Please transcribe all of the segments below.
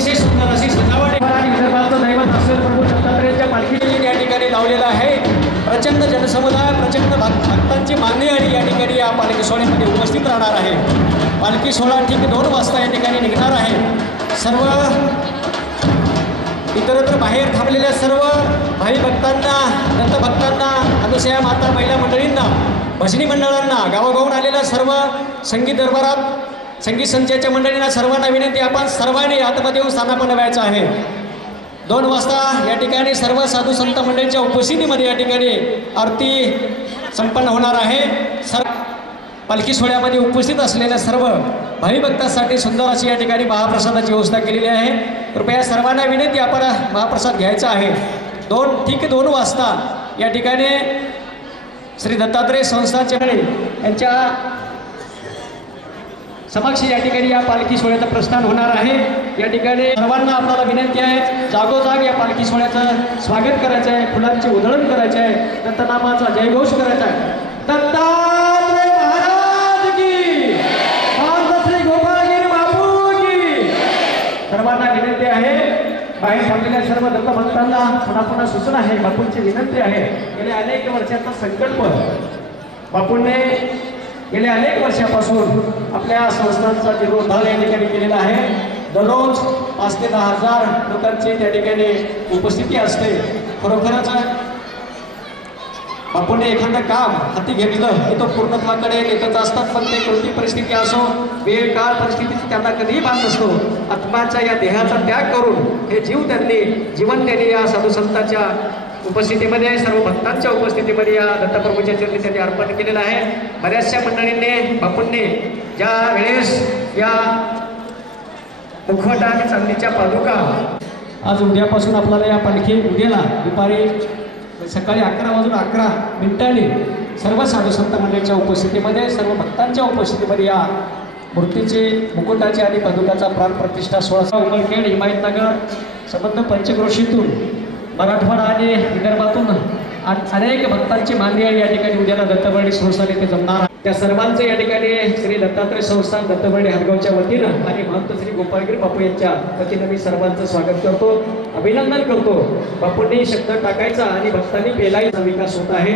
अतिशय सुंदर अशी सजावट आणि विदर्भाचं दैवत असलेलं प्रभू दत्तात्रेयांच्या पालखीने या ठिकाणी लावलेलं आहे। प्रचंड जनसमुदाय, प्रचंड भक्तांची मांदियाळी या ठिकाणी या पालखी सोहळ्यामध्ये उपस्थित राहणार आहे। पालखी सोहळा ठीक 2 वाजता या ठिकाणी निघणार आहे। सर्व इतरत्र बाहेर थांबलेल्या सर्व भाई भक्तांना, दत्तभक्तांना, अनुसया माता महिला मंडळींना, भजनी मंडळांना, गावोगावून आलेल्या सर्व संगीत दरबारात संगीत संचाच्या मंडळींना सर्वांना विनंती, आपण सर्वांनी आतमध्ये येऊन स्थानापन्न व्हायचं आहे। 2 वाजता या ठिकाणी सर्व साधू संत मंडळींच्या उपस्थितीमध्ये या ठिकाणी आरती संपन्न होणार आहे। पालखी सोहळ्यामध्ये उपस्थित असलेल्या सर्व भाविभक्तांसाठी सुंदर अशी या ठिकाणी महाप्रसादाची व्यवस्था केलेली आहे। कृपया सर्वांना विनंती, आपण महाप्रसाद घ्यायचा आहे। 2 वाजता या ठिकाणी श्री दत्तात्रेय संस्थानचे यांच्या समक्ष या ठिकाणी या पालखी सोहळ्याचं प्रस्थान होणार आहे। या ठिकाणी सर्वांना आपल्याला विनंती आहे, जागोजाग या पालखी सोहळ्याचं स्वागत करायचं आहे, फुलांचे उधळण करायचे आहे, दत्तनामाचा जयघोष करायचा आहे। दत्तात्रेय महाराज की, श्री गोपाळगिरी बापू की। सर्वांना विनंती आहे, बाहेर थांबलेल्या सर्व दत्तभक्तांना पुन्हा सूचना आहे, बापूंची विनंती आहे, गेल्या अनेक वर्षाचा संकल्प बापूंनी गेल्या अनेक वर्षापासून आपल्या संस्थांचा जीर्णोद्धार या ठिकाणी केलेला आहे। दररोज 5 ते 10 हजार लोकांची त्या ठिकाणी उपस्थिती असते। खरोखरच बापूने एखादं काम हाती घेतलं की तो पूर्णत्वाकडे येतच असतात, पण ते कोणती परिस्थिती असो, वेळ काळ परिस्थितीची त्यांना कधीही भान नसतो। आत्माच्या या देहाचा त्याग करून हे जीवन त्यांनी या साधू संतांच्या उपस्थितीमध्ये, सर्व भक्तांच्या उपस्थितीमध्ये या दत्तप्रभूच्या चरणी त्यांनी अर्पण केलेलं आहे। बऱ्याचशा मंडळींनी बापूंनी ज्या वेळेस या मुखवटा आणि चांदीच्या पादुका, आज उद्यापासून आपल्याला या पालखी उद्याला दुपारी सकाळी 11:11 सर्व साधू संत मंडळीच्या उपस्थितीमध्ये, सर्व भक्तांच्या उपस्थितीमध्ये या मूर्तीची, मुकुटाची आणि पादुकाचा प्राण प्रतिष्ठा सोहळा उमरखेड, हिमायतनगर, संबंध पंचक्रोशीतून, मराठवाडा आणि विदर्भातून अनेक भक्तांची मांदियाळी या ठिकाणी उद्याला दत्तबर्डी संस्थान येथे जमणार। त्या सर्वांचे या ठिकाणी श्री दत्तात्रेय संस्थान दत्तबर्डी हदगावच्या वतीनं आणि महंत श्री गोपाळगिरी बापू यांच्या वतीनं मी सर्वांचं स्वागत करतो, अभिनंदन करतो। बापूंनी शब्द टाकायचा आणि भक्तांनी पेलायचा विकास होत आहे।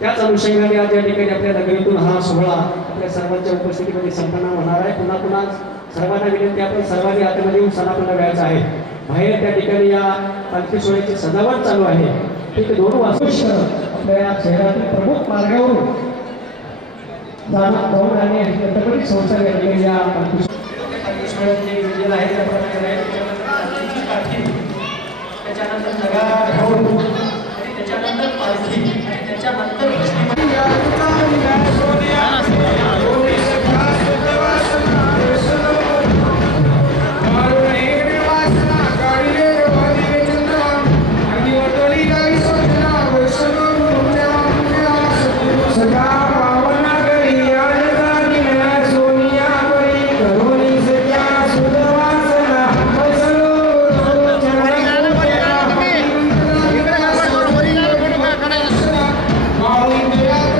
त्याच अनुषंगाने आज या ठिकाणी आपल्या नगरीतून हा सोहळा आपल्या सर्वांच्या उपस्थितीमध्ये संपन्न होणार आहे। पुन्हा सर्वांना विनंती, आपण सर्वांनी आतमध्ये येऊन स्थानापन्न व्हायचं आहे। बाहेर त्या ठिकाणी या पालखी सोहळ्याची सजावट चालू आहे। ठीक 2 वाजता आपल्या शहरातील प्रमुख मार्गावरून जाऊन आणि दत्तबर्डी संस्थान या ठिकाणी या पालखी सोहळ्याचे विजय आहे, त्याच्यानंतर नगार ढोल आणि त्याच्यानंतर पालखी आणि त्याच्यानंतर Yeah.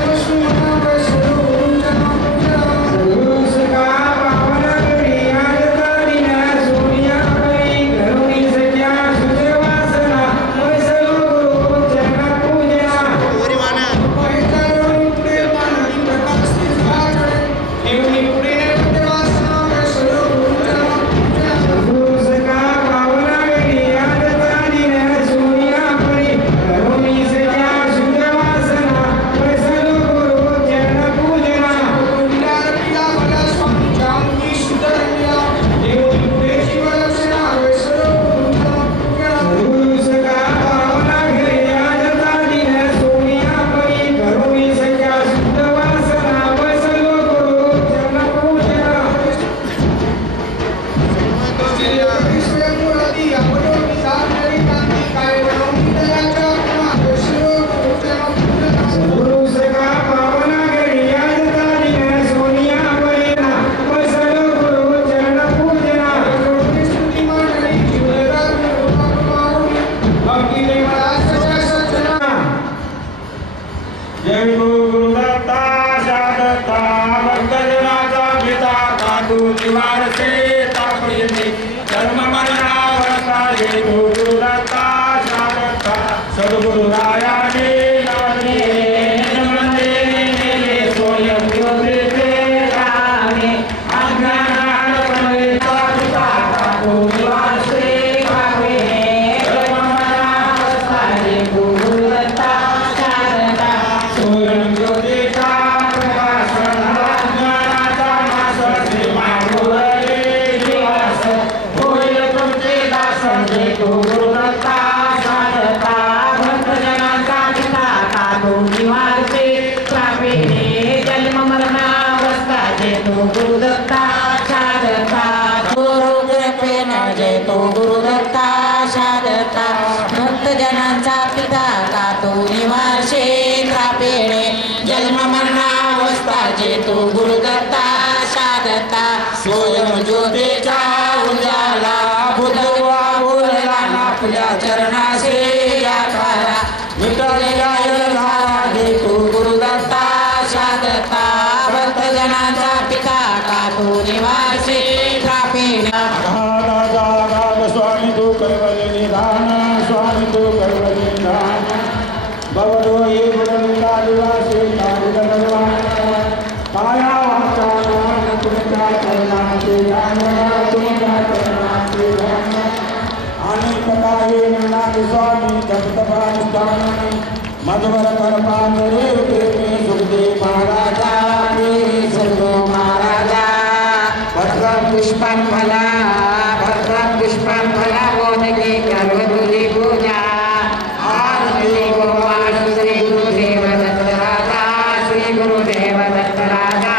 गुरुदत्ता शारदा गुरुकृपेने जयतो गुरुदत्ता शारदा भक्तजनांचा पिता कातो निवासे त्रापेणे जन्म मरणावस्था जयतो गुरुदत्ता शारदा स्वयं ज्योतीचा उजाला बुधवा बोलला ना तुझ्या चरणासे याकारा विठ्ठलेला झाला जयतो गुरुदत्ता शारदा भक्तजनांचा पिता कातो निवासे त्रापेणे स्वामी तू कैवल्य निधान स्वामी तू कैवल्य निधान भवदो ये गुरुता दिवासे कारुण भगवान काया वाचा नाम तुमच्या चरणाचे ध्यान तुमच्या चरणाचे ध्यान अनेक काही नाथ स्वामी जगतपानुष्ठान मधुवर कर्पांतरे प्रेमी सुखदेव महाराजा सुखदेव महाराजा भद्रं पुष्पं फला पुष्पं फला मोदके करो तुझी पूजा श्री भगवान श्री गुरुदेव दत्त राजा श्री गुरुदेव दत्त राजा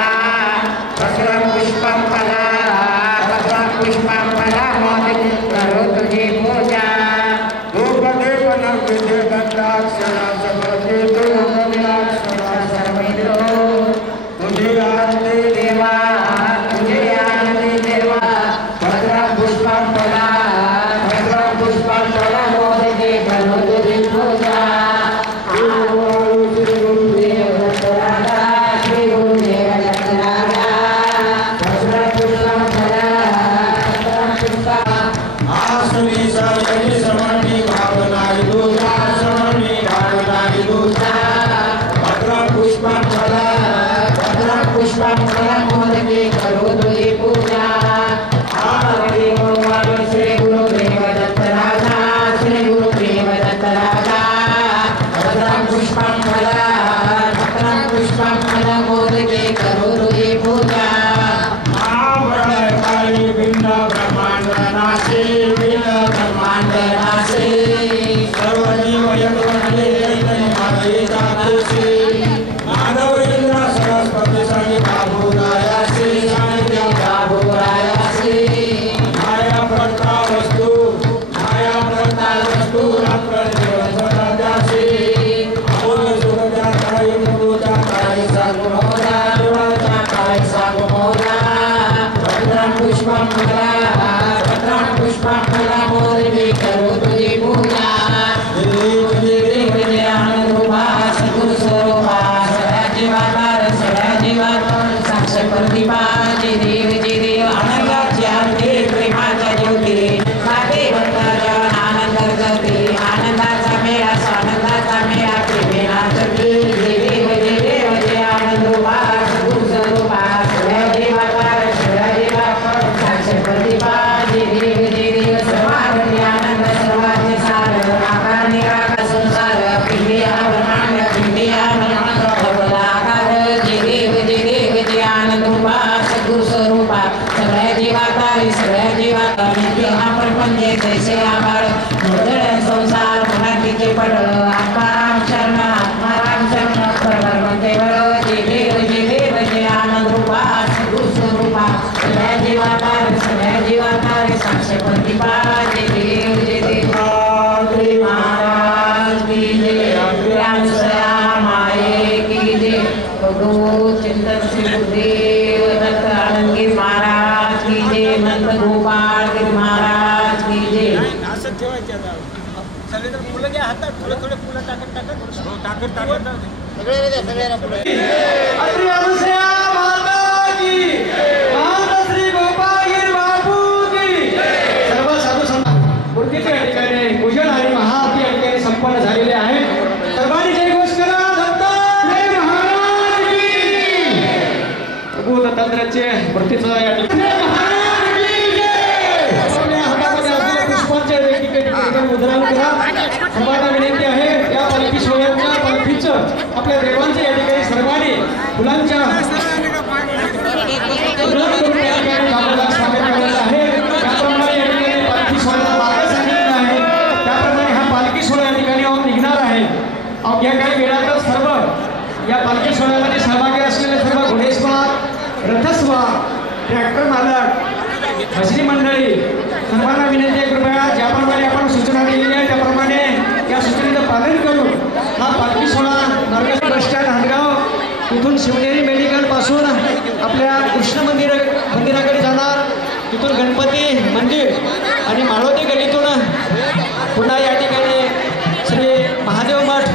भद्रं पुष्पं फला मोदके करो तुझी पूजा रूपदेव नवविद्य दंडाक्षरा सबके तो विलाक्षरा सर्वमितो तुझे आरती देवा तुझे आरती देवा भद्रं पुष्पं फला मोदके करो तुझी पूजा श्री गुरुदेव दत्त राजा श्री गुरुदेव दत्त राजा भद्रं पुष्पं फला आसनी सर्वनि समर्पी भावनाई दूता समर्पी भावनाई दूता भद्रं पुष्पं फला मोदके करो तुझी पूजा आरती भगवान श्री गुरुदेव दत्त राजा श्री गुरुदेव दत्त राजा भद्रं पुष्पं फला मोदके करो तुझी पूजा महाबळ काळी भिन्न ब्रह्मांड नाशी भिन्न ब्रह्मांड नाशी सर्व जीव यज्ञ माधवी जातोशी माधव इंद्र सरस्वती संगी बाबू रायासी सानिध्य बाबू रायासी माया प्रता वस्तू रात्र जीवन सदासी अमोल सुरजा काही मुरुजा काही सागुमोदा देवाचा काही सागुमोदा भद्रं पुष्पं फला मोदके करो तुझी पूजा आनंद रूपा सद्गुरु स्वरूपा सदा जीवाकार साक्ष प्रतिभा जे देव आनंदाची आरती प्रेमाच्या ज्योती साधे भक्ताच्या आनंद करते आनंदाचा मेळा प्रेमे नाचते देव जे आनंद रूपा सद्गुरु स्वरूपा सदा जीवाकार साक्ष प्रतिभा जे देव सर्वांगी आनंद सर्वांचे सार आकार निराकार संसार पिंडिया ब्रह्मांड आकार जे देव जे आनंद रूपा सद्गुरु स्वरूपा सगळ्या जीवाकारी हा प्रपंच तैसे आभाळ संसार मनातीचे पड आत्माराम शरण परमतेवर जे देव जे आनंद रूपा सद्गुरु स्वरूपा सगळ्या जीवाकार साक्ष प्रतिभा जे देव महाराज की जय माये की जय प्रभु चिंतन श्री गुरुदेव दत्त आनंदगिरी महाराज की जय नंद गोपाळ गिरी महाराज की जय असं ठेवायचे आता सगळे तर फुलं घ्या हातात थोडे फुलं टाकत सर्व साधू संत मूर्तीचे या ठिकाणी पूजन आणि महाआरती या ठिकाणी संपन्न झालेले आहे सर्वांनी जय घोष करा दत्त महाराज की प्रभू दत्तात्रयाचे मूर्तीचं या ठिकाणी मुद्रांक करा सर्वांना विनंती आहे या पालखी सोहळ्याच्या पालखीचं आपल्या देवांचं या ठिकाणी सर्वांनी फुलांच्या आहे त्याप्रमाणे या ठिकाणी पालखी सोहळ्याला मार्ग सांगितलेला आहे त्याप्रमाणे हा पालखी सोहळा या ठिकाणी निघणार आहे या काही वेळातच सर्व या पालखी सोहळ्यामध्ये सहभागी असलेले सर्व घोडेस्वार रथस्वा ट्रॅक्टर मालक भजनी मंडळी सर्वांना विनंती आहे कृपया ज्याप्रमाणे आपण सूचना दिलेली आहे त्याप्रमाणे या सूचनेचं पालन करून हा पालखी सोहळा मार्ग बस स्टँड हातगाव तिथून शिवनेरी मेडिकल पासून आपल्या कृष्ण मंदिराकडे जाणार तिथून गणपती मंदिर आणि माळोदे गल्लीतून पुन्हा या ठिकाणी श्री महादेव मठ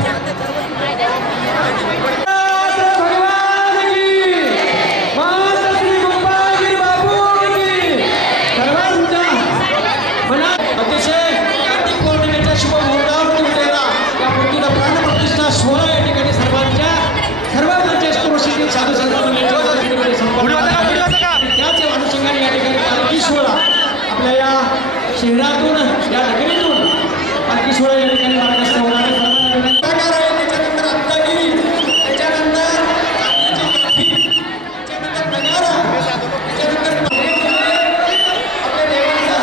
शहरातून या नगरीतून पालखी सोहळा या ठिकाणी मार्गस्थ होणार आहे. त्याच्यानंतर रत्नागिरी, त्याच्यानंतर नगारा, त्याच्यानंतर आपल्या देवांचा